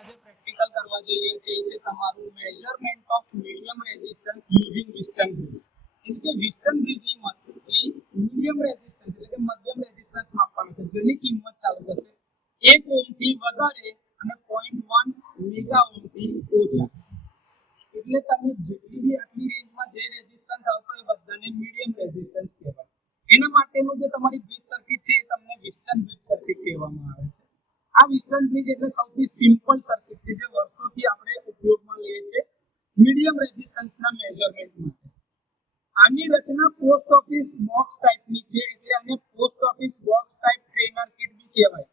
આજે પ્રેક્ટિકલ કરવા જઈએ છીએ છે તમારું measurement of medium resistance using Wheatstone bridge. એટલે કે વિસ્ટન બ્રિજની મદદથી મીડિયમ રેઝિસ્ટન્સ એટલે કે મધ્યમ રેઝિસ્ટન્સ માપવાનું છે, જેની કિંમત ચાલુ થશે 1 ઓહ્મ થી વધારે અને 0.1 મેગા ઓહ્મ થી ઓછા. એટલે તમે જેટલી બી આટલી રેન્જમાં જે રેઝિસ્ટન્સ આવતો એ બધાને મીડિયમ રેઝિસ્ટન્સ કહેવાય. એના માટેનું જે તમારી બ્રિજ સર્કિટ છે એ તમને વિસ્ટન બ્રિજ સર્કિટ કહેવામાં આવે છે. આ વિસ્ટન બ્રિજ એટલે સૌથી સિમ્પલ સર્કિટ છે જે વર્ષોથી આપણે ઉપયોગમાં લઈએ છીએ મીડિયમ રેઝિસ્ટન્સના મેઝરમેન્ટ માટે. આની રચના પોસ્ટ ઓફિસ બોક્સ ટાઈપની છે, એટલે આને post office box type trainer kit બી કહેવાય.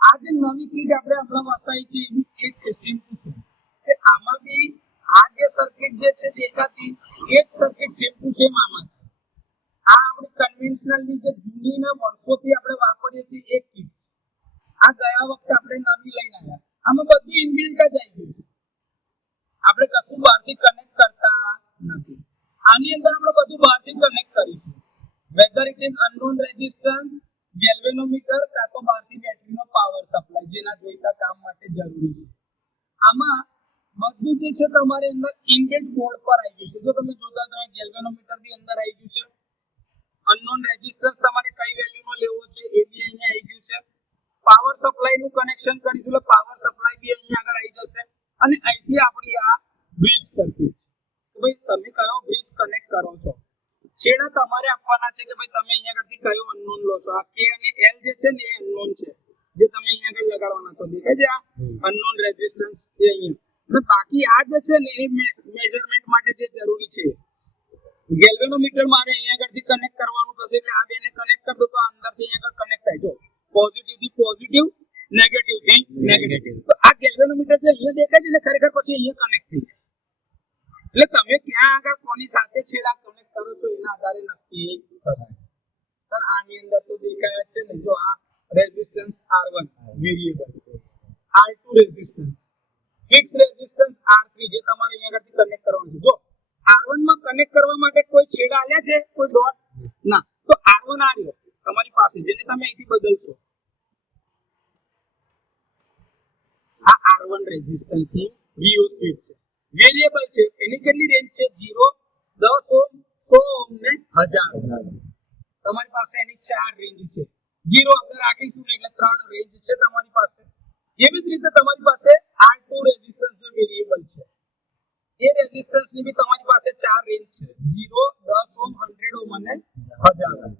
આ જે નવી કિટ આપણે હમણાં વસાઈ છે એવી એક છે સિમ્પલ કે આમાં બી આ જે સર્કિટ જે છે દેખાતી એ જ સર્કિટ સેમ ટુ સેમ આમાં છે. આ આપણી કન્વેન્શનલની જે જૂની ને વર્ષોથી આપણે વાપરીએ છીએ એ કિટ છે. આ ગયા વખતે આપણે નવી લઈને આવ્યા. આમાં બધું ઇનબિલ્ટ જ આવી ગયું છે, આપણે કશું બહારથી કનેક્ટ કરતા નથી. આની અંદર આપણે બધું બહારથી કનેક્ટ કરીશું, weather it is unknown resistance, galvanometer કાં તો બહારથી બેટરીનો પાવર સપ્લાય જેના જોઈતા કામ માટે જરૂરી છે. આમાં બધું જે છે તમારે અંદર ઇનબિલ્ટ બોર્ડ પર આવી ગયું છે. જો તમે જોતા તો ગેલ્વેનોમીટર બી અંદર આવી ગયું છે, અનનોન રેઝિસ્ટન્સ તમારે કઈ વેલ્યુનો લેવો છે એ બી અહીંયા આવી ગયું છે. પાવર સપ્લાય નું કનેક્શન કરીશું એટલે પાવર સપ્લાય બી અહીંયા આગળ આવી જશે. અને અહીંથી આપણી આ બ્રિજ સર્કિટ છે. ભાઈ તમે કયો બ્રિજ કનેક્ટ કરો છો, છેડા તમારે આપવાના છે કે ભાઈ તમે અહીંયા આગળથી કયો અનનોન લો છો. આ કે અને એલ જે છે ને એ અનનોન છે જે તમે અહીંયા આગળ લગાડવાના છો. દેખાય છે આ અનનોન રેઝિસ્ટન્સ એ અહીંયા. અને બાકી આ જે છે ને એ મેઝરમેન્ટ માટે જે જરૂરી છે. ગેલ્વેનોમીટર મારે અહીંયા આગળથી કનેક્ટ કરવાનું થશે એટલે આ બેને કનેક્ટ કર દો તો અંદરથી અહીંયા આગળ કનેક્ટ થાય. જો પોઝિટિવ થી પોઝિટિવ, નેગેટિવ થી નેગેટિવ. તો આ ગેલ્વેનોમીટર જે અહીંયા દેખાય છે ને ખરેખર પછી અહીંયા કનેક્ટ થઈ જાય. એટલે તમે ક્યાં આગળ કોની સાથે છેડા કનેક્ટ કરો છો એના આધારે નક્કી થશે. સર આની અંદર તો દેખાય છે ને, જો આ resistance R1 variable, R2 resistance, fix resistance R3 જે તમારે અહીંયા આગળથી કનેક્ટ કરવાનું છે. જો R1 માં કનેક્ટ કરવા માટે કોઈ છેડા આલ્યા છે, કોઈ ડોટ ના, તો R1 આ રહ્યો તમારી પાસે જેને તમે અહીંથી બદલશો. આ R1 રેઝિસ્ટન્સ ની રિયોસ્ટેટ છે, વેરીએબલ છે. એની કેટલી રેન્જ છે? 0, 10 ઓહ્મ, 100 ઓહ્મ ને 1000 ઓહ્મ. તમારી પાસે એની 4 રેન્જ છે. 0 આપણે રાખીશું ને એટલે 3 રેન્જ છે તમારી પાસે. એવી જ રીતે તમારી પાસે R2 રેઝિસ્ટન્સ જે વેરીએબલ છે એ રેઝિસ્ટન્સ ની બી તમારી પાસે 4 રેન્જ છે, 0, 10 ઓહ્મ, 100 ઓહ્મ અને 1000 ઓહ્મ.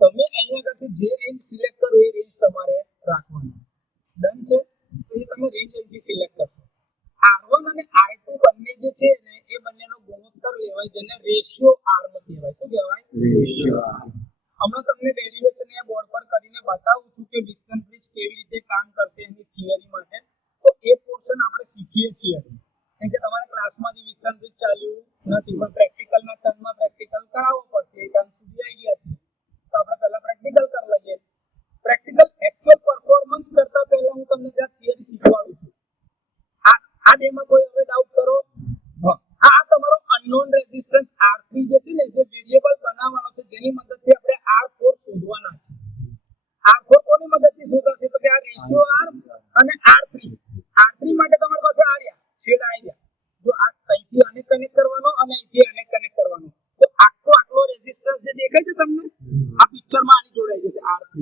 તમે અહીંયા આગળથી જે રેન્જ સિલેક્ટ કરો એ રેન્જ તમારે રાખવાની. ડન છે? તો એ તમે રેન્જ અહીંથી સિલેક્ટ કરશો. R1 અને R2 બંને જે છે ને એ બંનેનો ગુણોત્તર લેવાય જેને રેશિયો આર્મ કહેવાય. શું કહેવાય? Ratio arm. હમણાં તમને ડેરિવેશન એ બોર્ડ પર કરીને બતાવું છું કે વિસ્ટન બ્રિજ કેવી રીતે કામ કરશે એની થિયરી માટે. તો એ પોર્શન આપણે શીખીએ છીએ કેમ કે તમારા ક્લાસમાં જે વિસ્ટન બ્રિજ ચાલ્યું નથી, પણ પ્રેક્ટિકલના ટર્મમાં પ્રેક્ટિકલ કરાવવું પડશે. એ ટર્મ સુધી આવી ગયા છે તો આપણે પહેલા પ્રેક્ટિકલ કરી લઈએ. પ્રેક્ટિકલ એક્ચ્યુઅલ પરફોર્મન્સ કરતા પહેલા હું તમને ત્યાં થિયરી શીખવાડું છું. આ ડેમાં કોઈ હવે ડાઉટ કરો? આ તમારો અનનોન રેઝિસ્ટન્સ R3 જે છે ને જે વેરીએબલ બનાવવાનો છે જેની મદદથી આપણે R4 શોધવાના છે. R4 કોની મદદથી શોધાશે? તો કે આ રેશિયો R અને R3. R3 માટે તમારી પાસે આ રહ્યા છેડા આવી ગયા. જો આ અહીંથી આને કનેક્ટ કરવાનો અને અહીંથી આને કનેક્ટ કરવાનો, તો આટલો રેઝિસ્ટન્સ જે દેખાય છે તમને આ પિક્ચરમાં આની જોડાઈ જશે R3.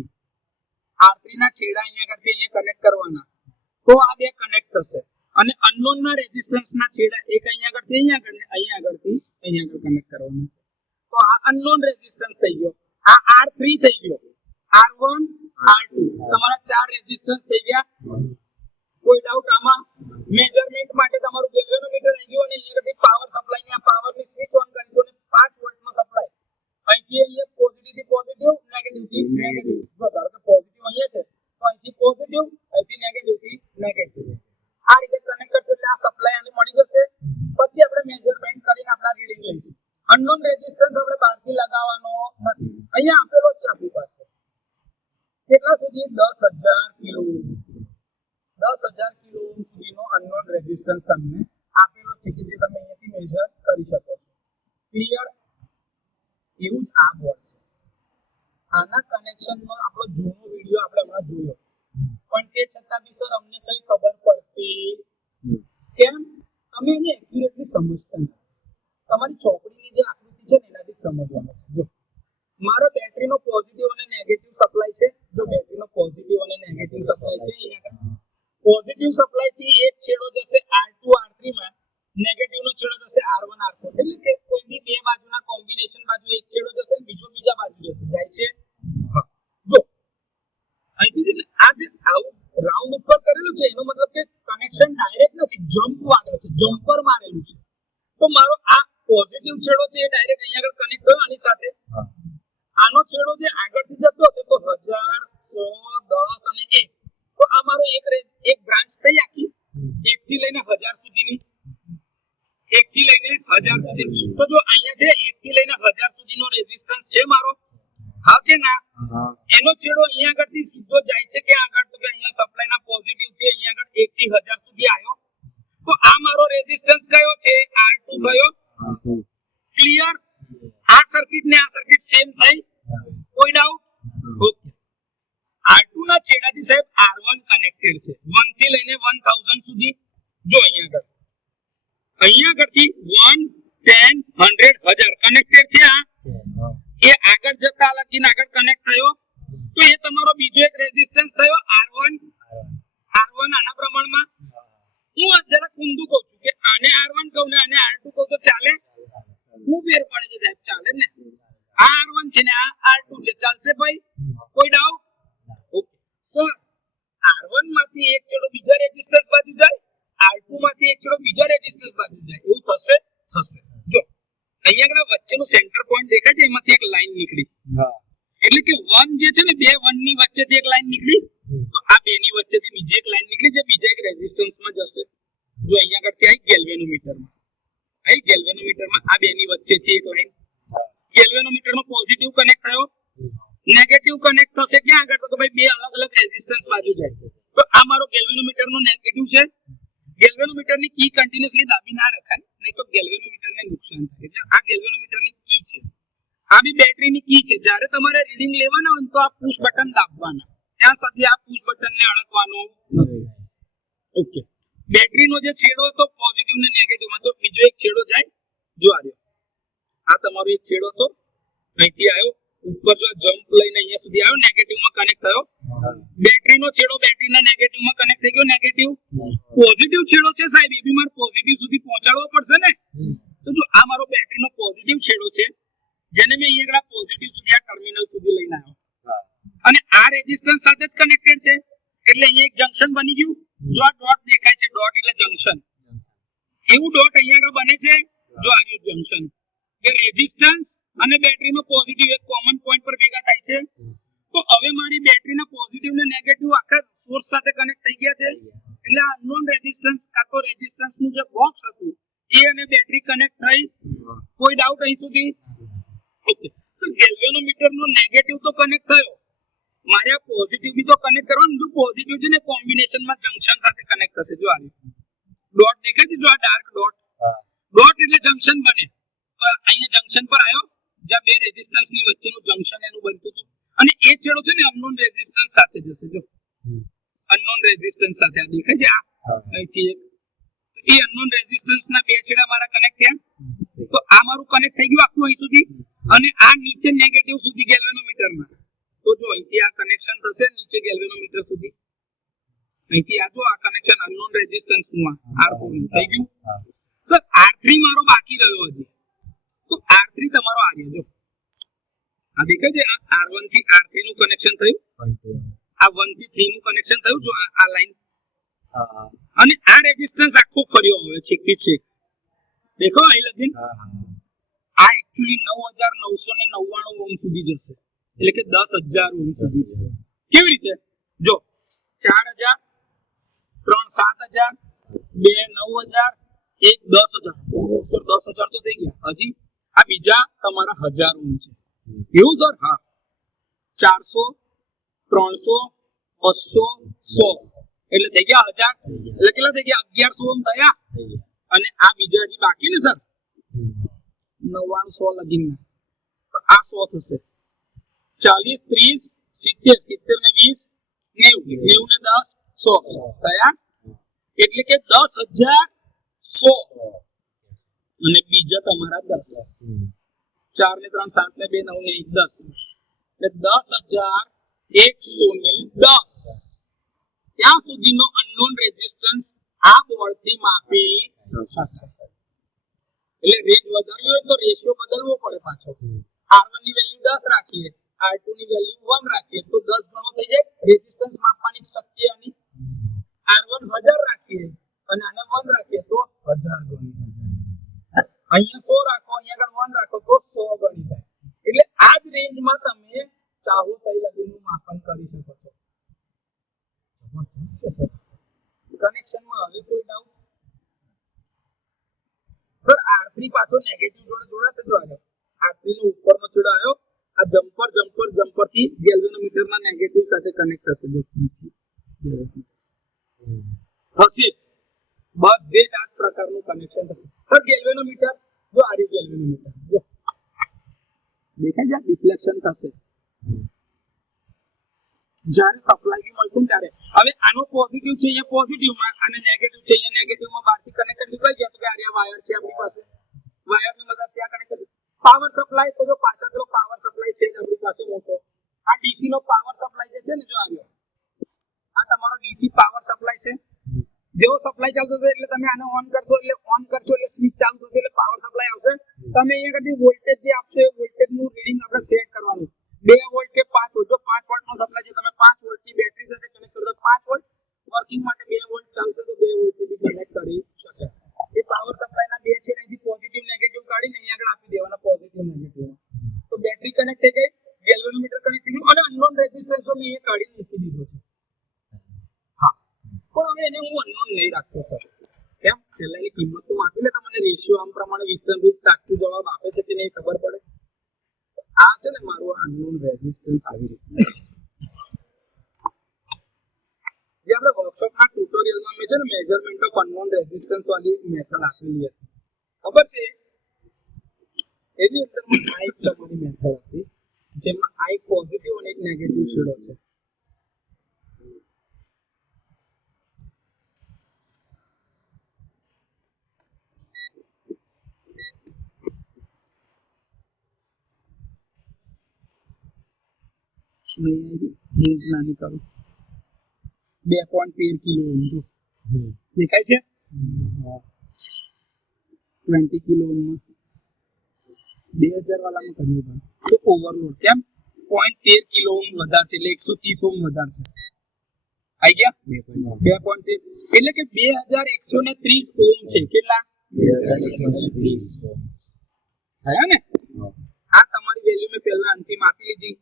R3 ના છેડા અહીંયા આગળથી અહીંયા કનેક્ટ કરવાના તો આ બે કનેક્ટ થશે. અને અનનોન ના રેઝિસ્ટન્સ ના છેડા એક અહીંયા આગળથી અહીંયા આગળથી અહીંયા આગળ કનેક્ટ કરવાના છે. તો આ અનનોન રેઝિસ્ટન્સ થઈ ગયો, આ R3 થઈ ગયો, R1, R2 તમારા 4 રેઝિસ્ટન્સ થઈ ગયા. કોઈ ડાઉટ આમાં? મેઝરમેન્ટ માટે તમારું ગેલ્વેનોમીટર આવી ગયું અને અહીંયાથી પાવર સપ્લાય ની આ પાવરની સ્વિચ ઓન કરી દો અને 5 વોલ્ટનો સપ્લાય અહીંથી અહીંયા પોઝિટિવ થી પોઝિટિવ, નેગેટિવ થી નેગેટિવ. જો ધારો કે પોઝિટિવ અહીંયા છે તો અહીંથી પોઝિટિવ, અહીંથી નેગેટિવ થી નેગેટિવ. આ રીતે કનેક્ટ કરશો એટલે આ સપ્લાય આને મળી જશે. પછી આપણે મેઝરમેન્ટ કરીને આપણા રીડિંગ લઈશું. અનનોન રેઝિસ્ટન્સ આપણે બહારથી લગાવવાનો નથી, અહીંયા આપેલો છે આપણી પાસે. કેટલા સુધી? 10000 કિલો. 10000 કિલો સુધીનો અનનોન રેઝિસ્ટન્સ તમને આપેલો છે કે જે તમે અહીંયાથી મેઝર કરી શકો છો. ક્લિયર? એવું જ આ બોર્ડ છે. આના કનેક્શનમાં આપણો જૂનો વિડિયો આપણે હમણાં જોયો, પણ તે છતાં બી સર અમને કઈ ખબર પડતી સમજતા નથી. તમારી ચોપડીની જે આકૃતિ છે ને એનાથી સમજવાનું છે. જો મારો બેટરીનો પોઝિટિવ અને નેગેટિવ સપ્લાય છે. જો બેટરીનો પોઝિટિવ અને નેગેટિવ સપ્લાય છે, અહીંયા પોઝિટિવ સપ્લાય થી એક છેડો જશે R2 R3 માં, નેગેટિવ નો છેડો જશે R1 R4. એટલે કે કોઈ બી બે બાજુના કોમ્બિનેશન બાજુ એક છેડો જશે ને બીજો બીજા બાજુ જશે. જાય છે? જો અહીંથી છે ને આ જે આવું રાઉન્ડ ઉપર કરેલું છે એનો મતલબ કે કનેક્શન ડાયરેક્ટ નથી, જમ્પ વાળો છે, જમ્પર મારેલું છે. તો મારો આ પોઝિટિવ છેડો છે એ ડાયરેક્ટ અહીંયા આગળ કનેક્ટ થયો આની સાથે. આનો છેડો જે આગળથી જતો હશે તો 1000 100 10 અને 1, તો આ મારો એક બ્રાન્ચ થઈ આખી 1 થી લઈને 1000 સુધીની, 1 થી લઈને 1000 સુધી. તો જો અહીંયા છે 1 થી લઈને 1000 સુધીનો રેઝિસ્ટન્સ છે મારો, હા કે ના? એનો છેડો અહીંયા આગળથી સીધો જાય છે કે આગળ, તો કે અહીંયા સપ્લાયના પોઝિટિવ થી અહીંયા આગળ 1 થી 1000 સુધી આવ્યો. તો આ મારો રેઝિસ્ટન્સ કયો છે? R2 થયો. ક્લિયર? આ સર્કિટ ને આ સર્કિટ સેમ થઈ? કોઈ ડાઉટ? ઓકે. R2 ના છેડાથી સાહેબ R1 કનેક્ટેડ છે 1 થી લઈને 1000 સુધી. જો અહીંયા આગળથી 1 10 100 1000 કનેક્ટેડ છે. આ એ આગળ જતા લગીને આગળ કનેક્ટ થયો તો એ તમારો બીજો એક રેઝિસ્ટન્સ થયો R1. આના પ્રમાણમાં હું જરા ઊંધું કહું છું કે આને R1 કહું ને આને R2 કહું તો ચાલે? હું ફેર પડે છે સાહેબ? ચાલે ને? આ R1 છે ને આ R2 છે, ચાલશે ભાઈ? કોઈ ડાઉટ? ઓકે સર, R1 માંથી એક છેડો બીજા રેઝિસ્ટન્સ બાજુ જાય, R2 માંથી એક છેડો બીજા રેઝિસ્ટન્સ બાજુ જાય, એવું થશે? થશે. જો અહીંયા વચ્ચેનું સેન્ટર પોઈન્ટ દેખાય છે, એમાંથી એક લાઈન નીકળી. એટલે કે 1 જે છે ને, બે 1 ની વચ્ચેથી એક લાઈન નીકળી, તો આ બે ની વચ્ચેથી બીજી એક લાઈન નીકળી જે બીજા એક રેઝિસ્ટન્સમાં જશે. જો અહીંયા આગળથી આવી ગેલ્વેનોમીટરમાં આ બે ની વચ્ચેથી એક લાઈન, ગેલ્વેનોમીટરનો પોઝિટિવ કનેક્ટ થયો, નેગેટિવ કનેક્ટ થશે ક્યાં આગળ? તો ભાઈ બે અલગ અલગ રેઝિસ્ટન્સ બાજુ જાય છે. તો આ મારો ગેલ્વેનોમીટરનો નેગેટિવ છે. ગેલ્વેનોમીટરની કી કન્ટિન્યુઅસલી દાબી ના રખાય, નહીં તો ગેલ્વેનોમીટરને નુકસાન થાય. એટલે આ ગેલ્વેનોમીટરની કી છે, આ બી બેટરીની કી છે. જ્યારે તમારે રીડિંગ લેવાના હોય તો આ પુશ બટન દાબવાના, ત્યાં સુધી આ પુશ બટનને અડકવાનું નથી. ઓકે. બેટરીનો જે છેડો હતો પોઝિટિવ ને નેગેટિવમાં, તો બીજો એક છેડો જાય. જો આ તમારો એક છેડો હતો, અહીંથી આવ્યો ઉપર, જો જમ્પ લઈને અહીંયા સુધી આવ્યો, નેગેટિવમાં કનેક્ટ થયો. બેટરીનો છેડો બેટરીના નેગેટિવમાં કનેક્ટ થઈ ગયો, નેગેટિવ. પોઝિટિવ છેડો છે સાહેબ, એ બી મારે પોઝિટિવ સુધી પહોંચાડવો પડશે ને. તો જો આ મારો બેટરીનો પોઝિટિવ છેડો છે, જેને મેં અહીંયા પોઝિટિવ સુધી આ ટર્મિનલ સુધી લઈને આવ્યો, અને આ રેઝિસ્ટન્સ સાથે જ કનેક્ટેડ છે. એટલે અહીંયા એક જંક્શન બની ગયું. જો આ ડોટ દેખાય છે, ડોટ એટલે જંક્શન. એવું ડોટ અહીંયા આગળ બને છે. જો આ રહ્યું જંક્શન, કે રેઝિસ્ટન્સ અને બેટરીનો પોઝિટિવ એક કોમન પોઈન્ટ પર ભેગા થાય છે. તો હવે મારી બેટરીના પોઝિટિવ ને નેગેટિવ આખા સોર્સ સાથે કનેક્ટ થઈ ગયા છે. એટલે આ અનનોન રેઝિસ્ટન્સ કાં તો રેઝિસ્ટન્સનું જે બોક્સ હતું એ અને બેટરી કનેક્ટ થઈ. કોઈ ડાઉટ અહીં સુધી? ઓકે. સર, ગેલ્વેનોમીટરનો નેગેટિવ તો કનેક્ટ થયો, મારે આ પોઝિટિવ બી તો કનેક્ટ કરવાનું. જો પોઝિટિવ છે ને કોમ્બિનેશનમાં જંક્શન સાથે કનેક્ટ થશે. જો આ ડોટ દેખાય છે, જો આ ડાર્ક ડોટ, ડોટ એટલે જંક્શન બને. તો અહીંયા જંક્શન પર આવ્યો, જ્યાં બે રેઝિસ્ટન્સની વચ્ચેનું જંક્શન એનું બનતું હતું. અને એ છેડો છે ને અનનોન રેઝિસ્ટન્સ સાથે જશે. જો અનનોન રેઝિસ્ટન્સ સાથે આ દેખાય છે, આ અહીંથી એક, એ અનનોન રેઝિસ્ટન્સના બે છેડા મારા કનેક્ટ થયા. તો આ મારું કનેક્ટ થઈ ગયું આખું અહીં સુધી, અને આ નીચે નેગેટિવ સુધી ગેલ્વેનોમીટરમાં. તો જો અહીંથી આ કનેક્શન થશે નીચે ગેલ્વેનોમીટર સુધી. અહીંથી આ જો આ કનેક્શન અનનોન રેઝિસ્ટન્સનું R4 થઈ ગયું. સર, R3 મારો બાકી રહ્યો હજી. તો R3 તમારો આ રહ્યો. જો આ દેખાય છે, આ R1 થી R3 નું કનેક્શન થયું, આ 1 થી 3 નું કનેક્શન થયું. જો આ લાઈન, અને આ રેઝિસ્ટન્સ આખો ફર્યો હવે છેક થી છેક. દેખો અહીં લગીન આ એકચ્યુઅલી 9999 ઓહ્મ સુધી જશે, એટલે કે 10000 ઓહ્મ સુધી. કેવી રીતે? જો 4000 3 7000 2 9000 1 10000. ઓહો સર, 10000 તો થઈ ગયા. હજી આ બીજા તમારા 1000 ઓહ્મ છે. એવું સર? હા. 400 300 200 100 એટલે થઈ ગયા 1000. એટલે કેટલા થઈ ગયા? 1100 ઓહ્મ થયા. અને આ બીજા હજી બાકી ને સર, 99 100 લગીન. તો આ 100 થશે. 40 30 70 70 ને 20 90 90 ને 10 100 થયા. એટલે કે 10100. અને બીજા તમારા 10. 4 ને 3 7 ને 2 9 ને 1 10 એટલે 10,110 ત્યાં સુધીનો અનનોન રેઝિસ્ટન્સ આ બોર્ડથી માપી શકાય. એટલે રેન્જ વધારવી હોય તો રેશિયો બદલવો પડે પાછો. R1 ની વેલ્યુ 10 રાખીએ, R2 ની વેલ્યુ 1 રાખીએ તો 10 ગણો થઈ જાય રેઝિસ્ટન્સ માપવાની શક્તિ આની. R1 1000 રાખીએ અને આને 1 રાખીએ તો 1000 ગણી થાય. અહીંયા 100 રાખો, અહીંયા આગળ 1 રાખો તો 100 ગણી થાય. એટલે આ જ રેન્જમાં તમે ચાહો તઈ લગીનું માપન કરી શકો છો. કનેક્શનમાં હવે કોઈ ડાઉટ? સર R3 પાછો નેગેટિવ જોડે જોડાશે. જો આવ્યો R3 નો ઉપરનો છેડો આવ્યો, આ જમ્પર થી ગેલ્વેનોમીટરના નેગેટિવ સાથે કનેક્ટ થશે. જો થશે જ બધે જ આ પ્રકારનું કનેક્શન થશે. સર ગેલ્વેનોમીટર જો આ રહ્યું ગેલ્વેનોમીટર, જો દેખાય છે ડિફ્લેક્શન થશે જ્યારે સપ્લાય બી મળશે ને ત્યારે. હવે આનો પોઝિટિવ છે અહીંયા પોઝિટિવમાં અને નેગેટિવ છે અહીંયા નેગેટિવમાં બહારથી કનેક્ટ કરી ગયા તો કે આ વાયર છે આપણી પાસે, વાયરની મદદથી આ કનેક્ટ કરશે. પાવર સપ્લાય તો જો પાછળ પેલો પાવર સપ્લાય છે આપણી પાસે મોટો, આ ડીસી નો પાવર સપ્લાય જે છે ને જો આવ્યો આ તમારો ડીસી પાવર સપ્લાય છે. જેવો સપ્લાય ચાલતો થશે એટલે તમે આને ઓન કરશો એટલે સ્વિચ ચાલુ થશે એટલે પાવર સપ્લાય આવશે. તમે અહીંયા કરતી વોલ્ટેજ જે આપશો એ વોલ્ટેજ નું રીડિંગ આપણે સેટ કરવાનું 2 વોલ્ટ કે 5 વોલ્ટ. જો 5 વોલ્ટ નો સપ્લાય છે તમે 5 વોલ્ટ ની બેટરી સાથે કનેક્ટ કરો તો 5 વોલ્ટ વર્કિંગ માટે 2 વોલ્ટ ચાલશે તો 2 વોલ્ટ થી બી કનેક્ટ કરી શકાય. એ પાવર સપ્લાય ના બે છેડ અહીંથી પોઝિટિવ નેગેટિવ કાઢીને અહીંયા આગળ આપી દેવાના પોઝિટિવ નેગેટિવ. તો બેટરી કનેક્ટ થઈ ગઈ, ગેલ્વેનોમીટર કનેક્ટ થઈ ગયું અને અનનોન રેઝિસ્ટન્સ મેં એ કાઢીને મૂકી દીધો છે. હા પણ હવે એને હું અનનોન નહીં રાખતો સર. કેમ? પહેલાની કિંમત તો આપી લે તમને રેશિયો આમ પ્રમાણે 20 સાચું જવાબ આપે છે કે નહીં ખબર પડે. આ છે ને મારું અનનોન રેઝિસ્ટન્સ આવી રીતે જે આપણે વર્કશોપના ટ્યુટોરિયલમાં મેં છે ને મેઝરમેન્ટ ઓફ અનનોન રેઝિસ્ટન્સ વાળી મેથડ આપેલી હતી ખબર છે. એની અંદર આ એક તમારી મેથડ હતી જેમાં આ એક પોઝિટિવ અને એક નેગેટિવ છેડો છે. રેન્જ નાની કરું 2.13 કિલો ઓહમ જો દેખાય છે 20 કિલો ઓહમમાં 2000 વાળામાં કર્યું તો ઓવરલોડ કેમ 0.13 કિલો ઓહમ વધારે છે એટલે 130 ઓહમ વધારે છે. આવી ગયા 2.13 એટલે કે 2130 ઓહમ છે. કેટલા 2130 થયા ને. આ તમારી વેલ્યુ મેં પહેલા અંતિમ આપી લીધી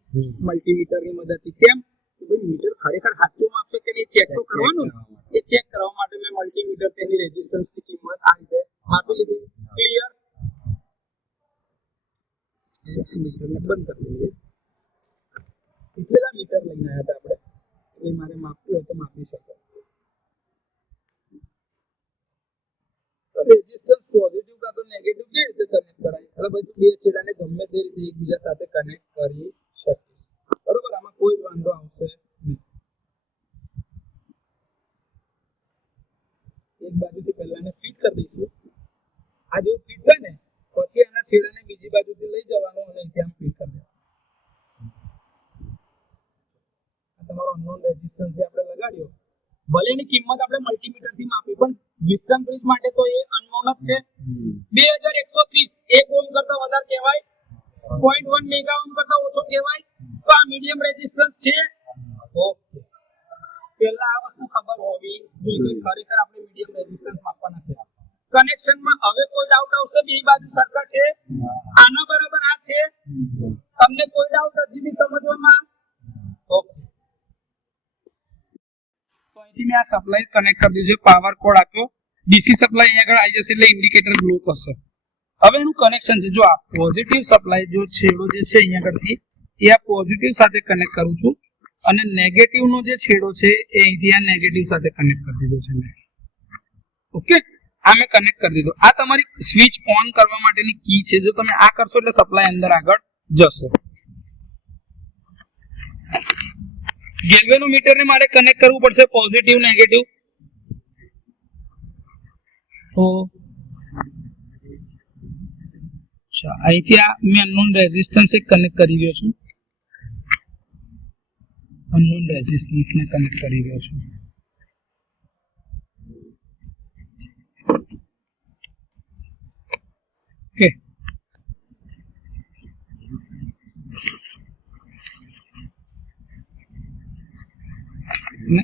મલ્ટીમીટર ની મદદથી. કેમ કે ભાઈ મીટર ખરેખર સાચું માપશે કે નહીં ચેક તો કરવાનું ને. એ ચેક કરવા માટે મેં મલ્ટીમીટર તેની રેઝિસ્ટન્સ ની કિંમત આ રીતે આપી લીધી. ક્લિયર? મીટરને બંધ કરી દઈએ. કેટલા મીટર લઈને આવ્યા હતા આપણે એટલે મારે માપવું હોય તો માપી શકો. રેઝિસ્ટન્સ પોઝિટિવ કા તો નેગેટિવ કેવી રીતે કનેક્ટ કરાય? એટલે બધું બે છેડાને ગમે તે રીતે એકબીજા સાથે કનેક્ટ કરી શકીશ. બરોબર? આમાં કોઈ જ વાંધો આવશે નહીં. એક બાજુથી પહેલાને ફિટ કરી દઈશું. આ જો ફિટ થાય ને પછી આના છેડાને બીજી બાજુથી લઈ જવાનું અને અહીંથી આમ ફિટ કરી દેવાનું. આ તમારો અનનોન રેઝિસ્ટન્સ જે આપણે લગાડ્યો ભલે એની કિંમત આપણે મલ્ટીમીટર થી માપી પણ ડિસ્ટન્સ બ્રિજ માટે તો એ અનનોન જ છે. 2130 1 ઓહમ કરતા વધારે કહેવાય, 0.1 મેગા ઓહમ કરતા ઓછો કહેવાય. તો આ મીડિયમ રેઝિસ્ટન્સ છે. ઓકે પહેલા આ વસ્તુ ખબર હોવી જોઈએ કે ખરેખર આપણે મીડિયમ રેઝિસ્ટન્સ માપવાના છે. કનેક્શનમાં હવે કોઈ ડાઉટ આવશે? બે બાજુ સરખા છે, આના બરાબર આ છે. તમને કોઈ ડાઉટ હજી બી સમજવામાં? ઓકે તો અહીંથી મેં આ સપ્લાય કનેક્ટ કરી દીધું છે, પાવર કોડ આપ્યો, ડીસી સપ્લાય અહીંયા આગળ આવી જશે એટલે ઇન્ડિકેટર ગ્લો થશે. હવે એનું કનેક્શન છે જો આ પોઝિટિવ સપ્લાય જો છેડો જે છે અહીંયા આગળથી એ આ પોઝિટિવ સાથે કનેક્ટ કરું છું અને નેગેટિવ નો જે છેડો છે એ અહીંથી આ નેગેટિવ સાથે કનેક્ટ કરી દીધો છે મેં. ઓકે આ મેં કનેક્ટ કરી દીધો. આ તમારી સ્વિચ ઓન કરવા માટેની કી છે. જો તમે આ કરશો એટલે સપ્લાય અંદર આગળ જશે. ગેલ્વેનોમીટર ને મારે કનેક્ટ કરવું પડશે પોઝિટિવ નેગેટિવ. તો અચ્છા અહીંથી આ મેં અનનોન રેઝિસ્ટન્સ એક કનેક્ટ કરી રહ્યો છું અનનોન રેઝિસ્ટન્સ ને કનેક્ટ કરી રહ્યો છું ઓકે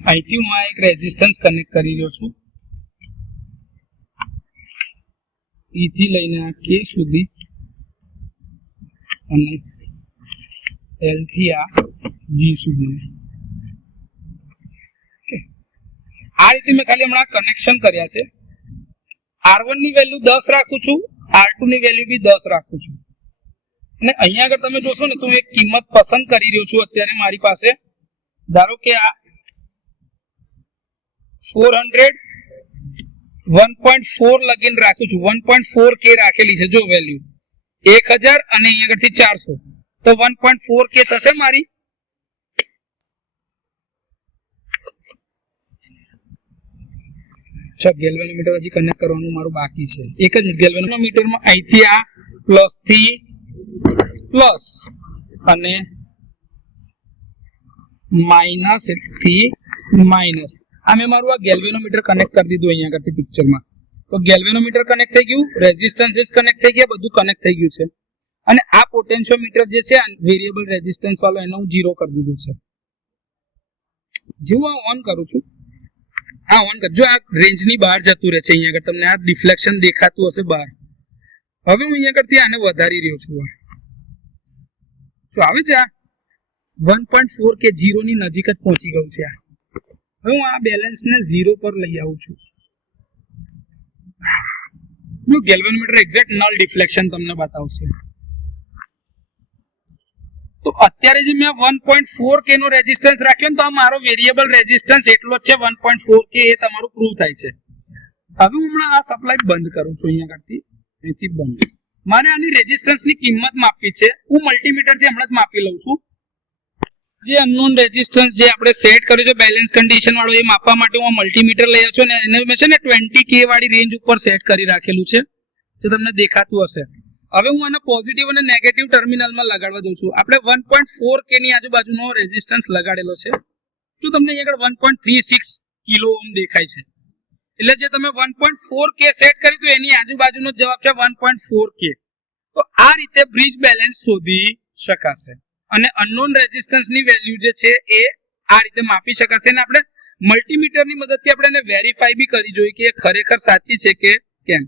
અહીંથી હું આ એક રેઝિસ્ટન્સ કનેક્ટ કરી રહ્યો છું ઈથી લઈને આ કે સુધી અને એલ થી આ જી સુધી આ રીતે મેં ખાલી હમણાં કનેક્શન કર્યા છે R1 ની વેલ્યુ 10 રાખું છું R2 ની વેલ્યુ બી 10 રાખું છું અને અહીંયા આગળ તમે જોશો ને તો હું એક કિંમત પસંદ કરી રહ્યો છું અત્યારે મારી પાસે ધારો કે આ 400 1.4 લગીન રાખું છું 1.4 કે રાખેલી છે જો વેલ્યુ 1000 અને અહીંયા આગળથી 400 તો 1.4 કે થશે મારી अच्छा ગેલ્વેનોમીટર હજી કનેક્ટ કરવાનું મારું બાકી છે એક જ ગેલ્વેનોમીટરમાં અહીંથી આ પ્લસ થી પ્લસ અને માઇનસ થી માઇનસ આ મેં મારું આ ગેલ્વેનોમીટર કનેક્ટ કરી દીધું અહીંયા આગળથી પિક્ચરમાં તો ગેલ્વેનોમીટર કનેક્ટ થઈ ગયું રેઝિસ્ટન્સીસ કનેક્ટ થઈ ગયા બધું કનેક્ટ થઈ ગયું છે અને આ પોટેન્શિયોમીટર જે છે વેરિયેબલ રેઝિસ્ટન્સ વાળો એનો હું 0 કરી દીધું છે જેવું આ ઓન કરું છું હા ઓન કરજો આ રેન્જ ની બહાર જતું રહે છે અહીંયા આગળ તમને આ ડિફ્લેક્શન દેખાતું હશે બહાર હવે હું અહીંયા આગળથી આને વધારી રહ્યો છું જો આવે છે આ 1.4 કે 0 ની નજીક જ પહોંચી ગયું છે હવે હું આ બેલેન્સ ને 0 પર લઈ આવું છું જો ગેલ્વેનોમીટર એક્ઝેક્ટ નલ ડિફ્લેક્શન તમને બતાવશે તો અત્યારે જે મેં 1.4 કે નો રેઝિસ્ટન્સ રાખ્યો ને તો આ મારો વેરિયેબલ રેઝિસ્ટન્સ એટલો જ છે 1.4 કે એ તમારું પ્રૂવ થાય છે હવે હું હમણાં આ સપ્લાય બંધ કરું છું અહીંયા આગળથી અહીંથી બંધ મારે આની રેઝિસ્ટન્સની કિંમત માપવી છે હું મલ્ટીમીટરથી હમણાં જ માપી લઉં છું જે અનનોન રેઝિસ્ટન્સ જે આપણે સેટ કર્યું છે બેલેન્સ કન્ડિશન વાળો એ માપવા માટે હું મલ્ટીમીટર લઈ આવ્યો છું અને એને મેં છે ને 20k વાળી રેન્જ ઉપર સેટ કરી રાખેલું છે તો તમને દેખાતું હશે હવે હું આને પોઝિટિવ અને નેગેટિવ ટર્મિનલમાં લગાડવા દઉં છું આપણે 1.4 કે ની આજુબાજુનો રેઝિસ્ટન્સ લગાડેલો છે જો તમને અહીં આગળ 1.36 કિલો ઓહમ દેખાય છે એટલે જે તમે 1.4 કે સેટ કર્યું તો એની આજુબાજુનો જવાબ છે 1.4 કે તો આ રીતે બ્રિજ બેલેન્સ શોધી શકાશે અને અનનોન રેઝિસ્ટન્સની વેલ્યુ જે છે એ આ રીતે માપી શકાશે અને આપણે મલ્ટીમીટરની મદદથી આપણે એને વેરીફાઈ બી કરી જોઈએ કે એ ખરેખર સાચી છે કે કેમ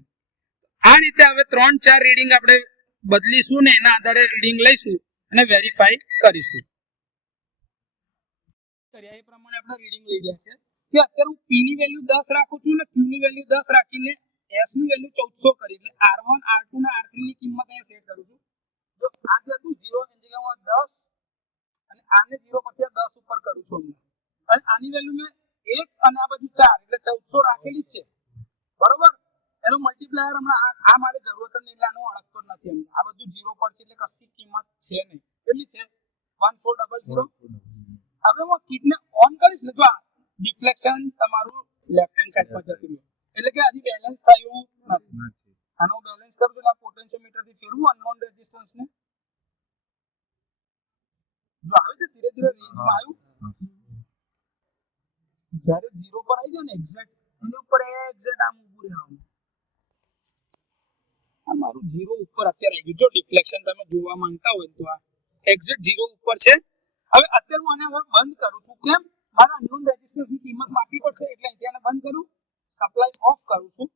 આ રીતે હવે 3-4 રીડિંગ આપણે બદલીશું ને એના આધારે રીડિંગ લઈશું અને વેરીફાઈ કરીશું એ પ્રમાણે આપણે રીડિંગ લઈ રહ્યા છે કે અત્યારે હું P ની વેલ્યુ 10 રાખું છું ને Q ની વેલ્યુ 10 રાખીને S ની વેલ્યુ 1400 કરી એટલે R1 R2 અને R3 ની કિંમત અહીંયા સેટ કરું છું જો આ જે હતું 0 એની જગ્યાએ હું 10 અને આને 0 પરથી 10 ઉપર કરું છું અને આની વેલ્યુ મેં 1 અને આ બાજુ 4 એટલે 1400 રાખેલી જ છે બરોબર એનો મલ્ટીપ્લાયર હમણાં આ મારે જરૂરત જ નહીં એટલે આનો અડકતો નથી એમ આ બધું 0 પર છે એટલે કશી કિંમત છે નહીં કેટલી છે 1400 હવે હું કીટને ઓન કરીશ ને તો આ ડિફ્લેક્શન તમારું લેફ્ટ હેન્ડ સાઈડ પર જતું રહ્યું એટલે કે હજી બેલેન્સ થયું નથી આનો બેલેન્સ કરું છું એટલે આ પોટેન્શિયોમીટર થી ફેરવું અનનોન રેઝિસ્ટન્સ ને જો આવે છે ધીરે ધીરે રેન્જમાં આવ્યું જ્યારે 0 પર આવી જાય ને એક્ઝેક્ટ એની ઉપર એક્ઝેક્ટ આમ ઊભું રહેવાનું આ મારું 0 ઉપર અત્યારે આવી ગયું જો ડિફ્લેક્શન તમે જોવા માંગતા હોય તો આ એક્ઝેક્ટ 0 ઉપર છે હવે અત્યારે હું આને હવે બંધ કરું છું કેમ મારા અનનોન રેઝિસ્ટન્સની કિંમત માપવી પડશે એટલે અહીંથી આને બંધ કરું સપ્લાય ઓફ કરું છું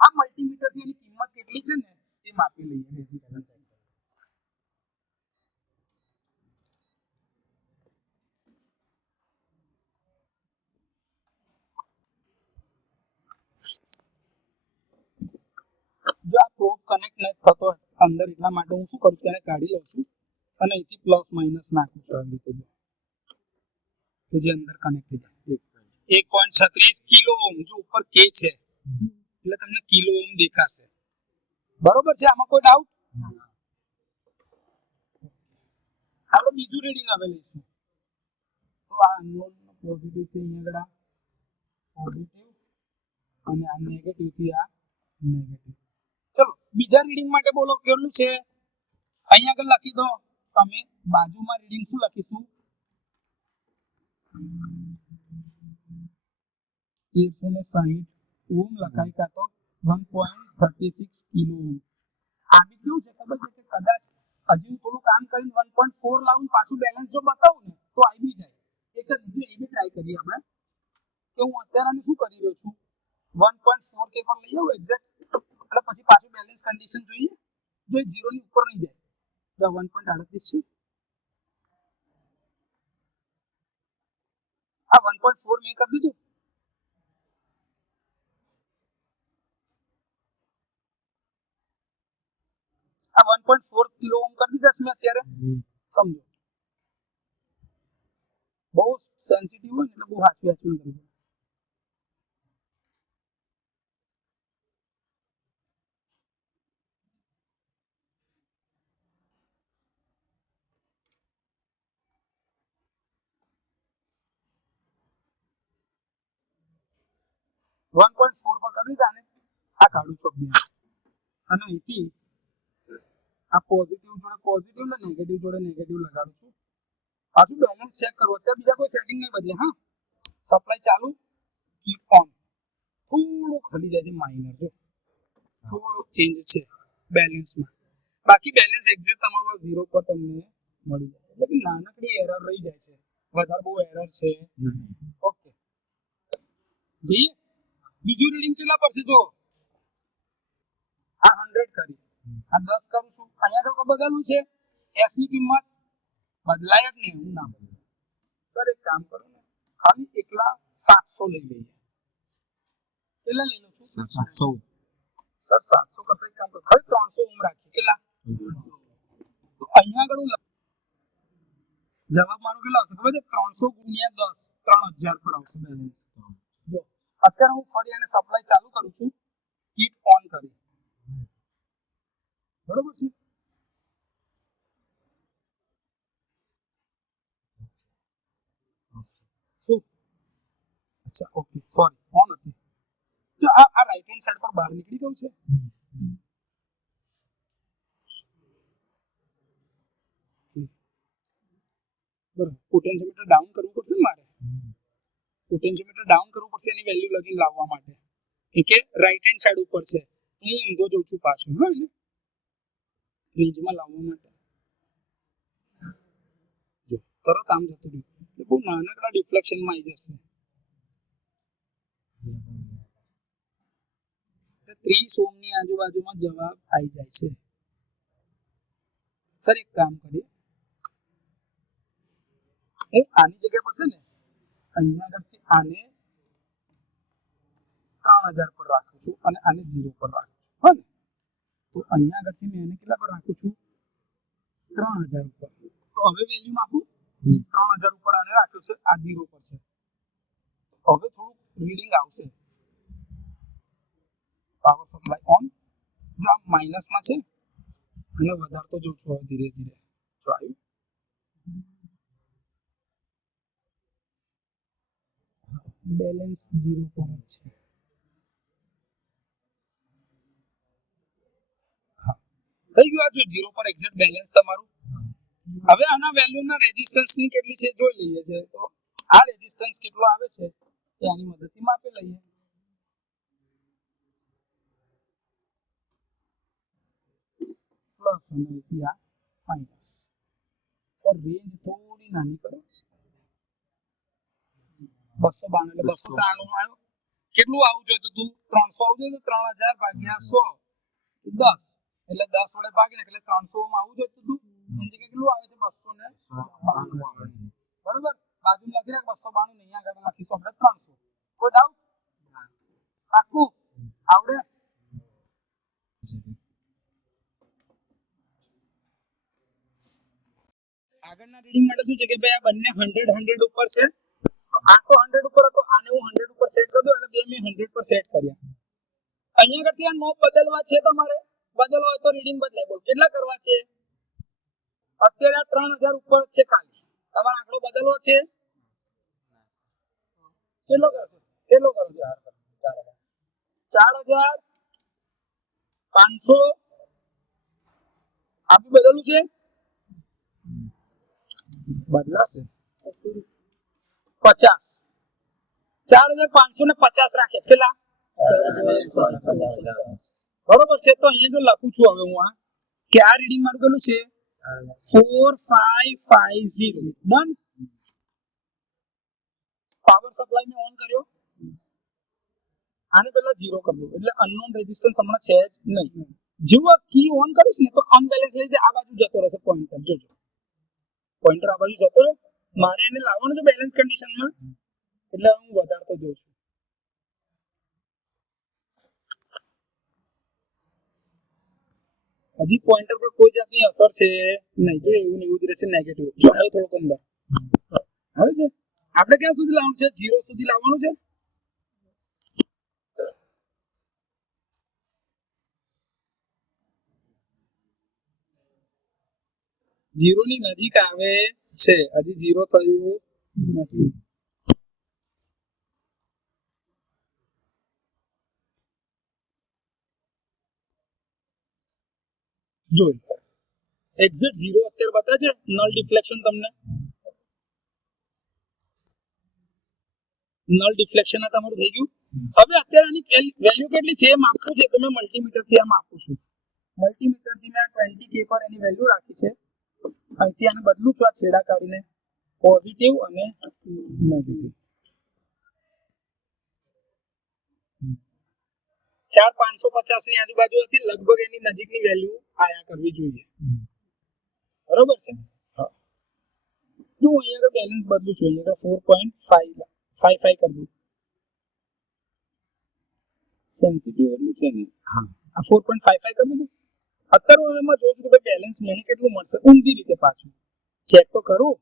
આ મલ્ટીમીટર થી એની કિંમત કેટલી છે ને એ માપી લઈએ રેઝિસ્ટન્સ જો આ પ્રોબ કનેક્ટ નથી થતો અંદર એટલા માટે હું શું કરું છું એને કાઢી લઉં છું અને અહીંથી પ્લસ માઇનસ નાખું છું આવી રીતે કે જે અંદર કનેક્ટ થઈ જાય 1.36 કિલો ઓહમ જો ઉપર કે છે એટલે તમને કિલો ઓહમ દેખાશે બરોબર છે આમાં કોઈ ડાઉટ આપણે બીજું રીડિંગ હવે લઈશું તો આ અનનોન પોઝિટિવ થી અહીંયા આગળ પોઝિટિવ અને આ નેગેટિવ થી આ નેગેટિવ ચલો બીજા રીડિંગ માટે બોલો કેટલું છે અહીંયા આગળ લખી દો તમે બાજુમાં રીડિંગ શું લખીશું 1360 ઓમ લખાય કાં તો 1.36 કિલો ઓમ આ બી કેવું છે ખબર છે કે કદાચ હજી થોડું કામ કરીને 1.4 લાવું પાછું બેલેન્સ જો બતાવું ને તો આવી બી જાય એક જ બીજું એ બી ટ્રાય કરીએ આપણે કે હું અત્યારે શું કરી રહ્યો છું 1.4 કે પર લઈ આવું એક્ઝેક્ટ એટલે પછી પાછું બેલેન્સ કન્ડિશન જોઈએ જો 0 ની ઉપર નહીં જાય તો 1.38 છે આ 1.4 મેં કરી દીધું આ 1.4 કિલો ઓમ કરી દીધા છે મેં અત્યારે સમજો બહુ સેન્સિટિવ હોય એટલે બહુ હાચવી કરવું 1.4 પર કરી દીધા ને આ કાઢું છું અને અહીંથી આ પોઝિટિવ જોડે પોઝિટિવ ને નેગેટિવ જોડે નેગેટિવ લગાડું છું પાછું બેલેન્સ ચેક કરવું અત્યારે બીજા કોઈ સેટિંગ નહીં બદલે હા સપ્લાય ચાલુ કીપ ઓન થોડુંક હલી જાય છે માઇનર જો થોડુંક ચેન્જ છે બેલેન્સમાં બાકી બેલેન્સ એક્ઝેક્ટ તમારું 0 પર તમને મળી જાય એટલે કે નાનકડી એરર રહી જાય છે વધારે બહુ એરર છે ઓકે જોઈએ બીજું રીડિંગ કેટલા પર છે જો આ 100 કરી આ 10 કરું છું અહીંયા તો બદલવું છે s ની કિંમત બદલાય જ નહીં હું ના બદલું સર એક કામ કરો ને ખાલી એકલા 700 લઈ લઈએ કેટલા લઈ લઉં છું 700 સર 700 કરશે એક કામ કરો ખાલી 300 ઓમ રાખીએ કેટલા તો અહીંયા આગળ જવાબ મારો કેટલા આવશે ખબર છે 300 ગુણ્યા 10 3000 પર આવશે બેલેન્સ જો અત્યારે હું ફરી આને સપ્લાય ચાલુ કરું છું કીપ ઓન કરી બરોબર છે શું અચ્છા ઓકે સોરી ઓન હતી જો આ રાઈટ હેન્ડ સાઈડ પર બહાર નીકળી ગયું છે બરાબર પોટેન્શિયોમીટર ડાઉન કરવું પડશે ને મારે પોટેન્શિયોમીટર ડાઉન કરવું પડશે એની વેલ્યુ લગીને લાવવા માટે કે રાઈટ હેન્ડ સાઈડ ઉપર છે હું ઊંધો જોઉં છું પાછું હા ને રેન્જમાં લાવવા માટે જો તરત આમ જતું રહ્યું એટલે બહુ નાનકડા ડિફ્લેક્શનમાં આવી જશે 30 ઓમ ની આજુબાજુમાં જવાબ આવી જાય છે સર એક કામ કરીએ હું આની જગ્યા પર છે ને અહીંયા આગળથી આને 3000 પર રાખું છું અને આને 0 પર રાખું છું હા ને તો અહીંયા આગળથી મેં એને કેટલા પર રાખું છું 3000 ઉપર તો હવે વેલ્યુ આપું 3000 ઉપર આને રાખ્યું છે આ 0 પર છે હવે થોડું રીડિંગ આવશે પાવર સપ્લાય ઓન જો આ માઇનસમાં છે અને વધારતો જઉં છું હવે ધીરે ધીરે જો આવ્યું બેલેન્સ 0 પર જ છે હા થઈ ગયું આ જો 0 પર એક્ઝેક્ટ બેલેન્સ તમારું હવે આના વેલ્યુના રેઝિસ્ટન્સ ની કેટલી છે જોઈ લઈએ છે તો આ રેઝિસ્ટન્સ કેટલો આવે છે એ આની મદદથી માપી લઈએ પ્લસ અને અહીંથી આ માઇનસ સર રેન્જ થોડી નાની કરો 292 એટલે 293 આવ્યો કેટલું આવું જોઈએ તો તું 300 આવું જોઈએ તો 3000 ભાગ્યા 100 10 એટલે 10 વડે ભાગીને એટલે 300 ઓમ આવું જોઈએ તો તું એની જગ્યાએ કેટલું આવે છે 292 બરોબર બાજુમાં લખી રાખ 292 નહીં આગળ લખીશું આપણે 300 કોઈ ડાઉટ પાક્કું આવડે આગળના રીડિંગ માટે શું છે કે ભાઈ આ બંને 100 ઉપર છે તો આ તો 100 ઉપર હતો આને હું 100 ઉપર સેટ કરી દઉં એટલે બે મેં 100 પર સેટ કર્યા અહીંયા કરતી આ નોબ બદલવા છે તમારે બદલવા હોય તો રીડિંગ બદલાય બોલ કેટલા કરવા છે અત્યારે 3000 ઉપર છે ખાલી તમારો આંકડો બદલવો છે કેટલો કરશો 4000 4000 500 આપી બદલવું છે, બદલાશે 50, 4550 રાખે છે કેટલા, બરોબર છે. તો અહીંયા જો લખું છું હવે હું આ કે આ રીડિંગ મારું કેટલું છે 4550 ડન. પાવર સપ્લાય મેં ઓન કર્યો, આને પહેલા 0 કરી દો એટલે અનનોન રેઝિસ્ટન્સ હમણાં છે જ નહીં. જેવું કી ઓન કરીશ ને તો અનબેલેન્સ લઈ આ બાજુ જતો રહેશે પોઈન્ટર, જોજો પોઈન્ટર આ બાજુ જતો રહે. મારે એને લાવવાનું છે બેલેન્સ કન્ડિશનમાં એટલે હું વધારતો જઉં છું. હજી પોઈન્ટર પર કોઈ જાતની અસર છે નહીં, જો એવું ને એવું જ રહેશે નેગેટિવ. જો આવ્યો થોડોક અંદર આવે છે. આપણે ક્યાં સુધી લાવવાનું છે, 0 સુધી લાવવાનું છે. જીરો ની નજીક આવે છે, હજી 0 થયું નથી. જો એક્ઝેક્ટ 0 અત્યારે બતાવે છે નલ ડિફ્લેક્શન, તમને નલ ડિફ્લેક્શન આ તમારું થઈ ગયું. હવે અત્યારે આની વેલ્યુ કેટલી છે એ માપવું છે તો મેં મલ્ટીમીટર થી આ માપું છું. મલ્ટીમીટર થી મેં 20K પર એની વેલ્યુ રાખી છે. અહીંથી આને બદલું છું, આ છેડા કાઢીને પોઝિટિવ અને નેગેટિવ. 4550 ની આજુબાજુ હતી, લગભગ એની નજીકની વેલ્યુ આયા કરવી જોઈએ, બરોબર છે. જો અહીંયા બેલેન્સ બદલું છું, અહીંયા 4.55 કરી દઉં. સેન્સિટિવ એટલું છે ને, હા આ 4.55 કરી દઉં. અત્યારે હું એમાં જોઉં છું કે ભાઈ બેલેન્સ મને કેટલું મળશે ઊંધી રીતે. પાછું ચેક તો કરું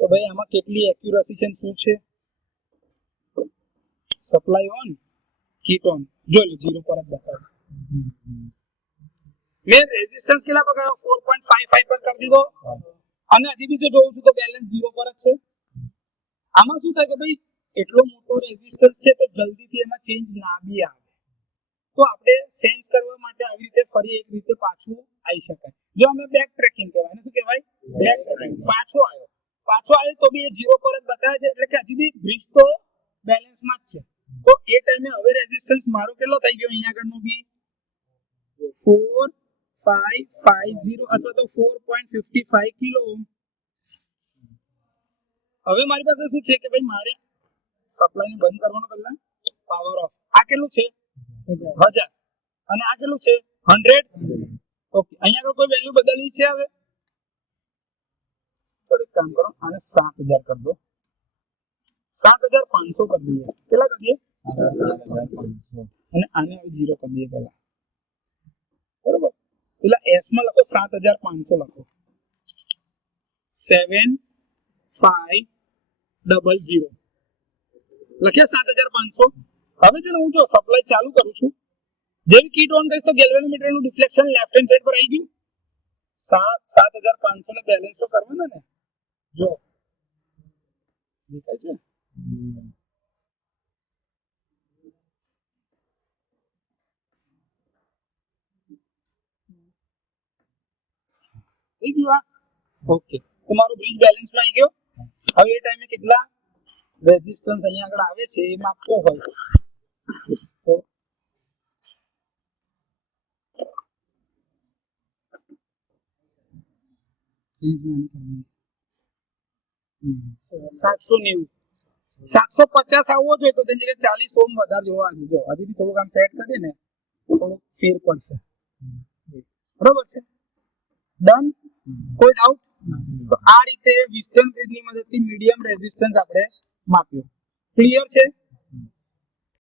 તો ભાઈ આમાં કેટલી એક્યુરસી છે, શું છે. સપ્લાય ઓન, કીટ ઓન, જો લો 0 પર જ બતાવે. મેં રેઝિસ્ટન્સ કેટલા પર કર્યો, 4.55 પર કરી દીધો. અને હજી બી જો જોઉં છું તો બેલેન્સ 0 પર જ છે. આમાં શું થાય કે ભાઈ એટલો મોટો રેઝિસ્ટન્સ છે તો જલ્દીથી એમાં ચેન્જ ના બી આવે, તો આપણે સેન્સ કરવા માટે આવી રીતે ફરી એક રીતે પાછું આવી શકાય. જો અમે બેક ટ્રેકિંગ કહેવાય, એને શું કહેવાય, બેક ટ્રેકિંગ. પાછો આવ્યો તો બી એ 0 પર જ બતાવે છે, એટલે કે હજી બી બ્રિજ તો બેલેન્સમાં જ છે. તો એ ટાઈમે હવે રેઝિસ્ટન્સ મારો કેટલો થઈ ગયો, અહીંયા આગળનો બી 4550 અથવા તો 4.55 કિલો ઓહ્મ. હવે મારી પાસે શું છે કે ભાઈ મારે સપ્લાયને બંધ કરવાનો પહેલા પાવર ઓફ. આ કેટલું છે 1000 અને આ કેટલું છે 100. ઓકે, અહીંયા આગળ કોઈ વેલ્યુ બદલવી છે. હવે સર એક કામ કરો, આને 7000 કરી દો, 7500 કરી દઈએ. કેટલા કરી દઈએ, 7500. અને આને હવે 0 કરી દઈએ પહેલા, બરોબર. પેલા એસ માં લખો 7500 લખો, 7500 લખ્યા 7500. હવે છે ને હું જો સપ્લાય ચાલુ કરું છું, જેવી કીટ ઓન કરીશ તો ગેલ્વેનોમીટર નું ડિફ્લેક્શન લેફ્ટ હેન્ડ સાઈડ પર આવી ગયું. 7500 ને બેલેન્સ તો કરવાના ને, જો દેખાય છે. થઈ ગયું. ઓકે, તમારો બ્રિજ બેલેન્સમાં આવી ગયો. હવે એ ટાઈમે કેટલા રેઝિસ્ટન્સ અહીંયા આગળ આવે છે એ માપવો હોય તો સાતસો 750 આવવો જોઈએ, તો તેની જગ્યાએ 40 ઓહ્મ વધારે જોવા છે. જો હજી બી થોડુંક આમ સેટ કરીએ ને થોડુંક ફેર પડશે, બરોબર છે. ડન, કોઈ ડાઉટ? તો આ રીતે વિસ્ટન બ્રિજની મદદથી મીડિયમ રેઝિસ્ટન્સ આપણે માપ્યો. ક્લિયર છે?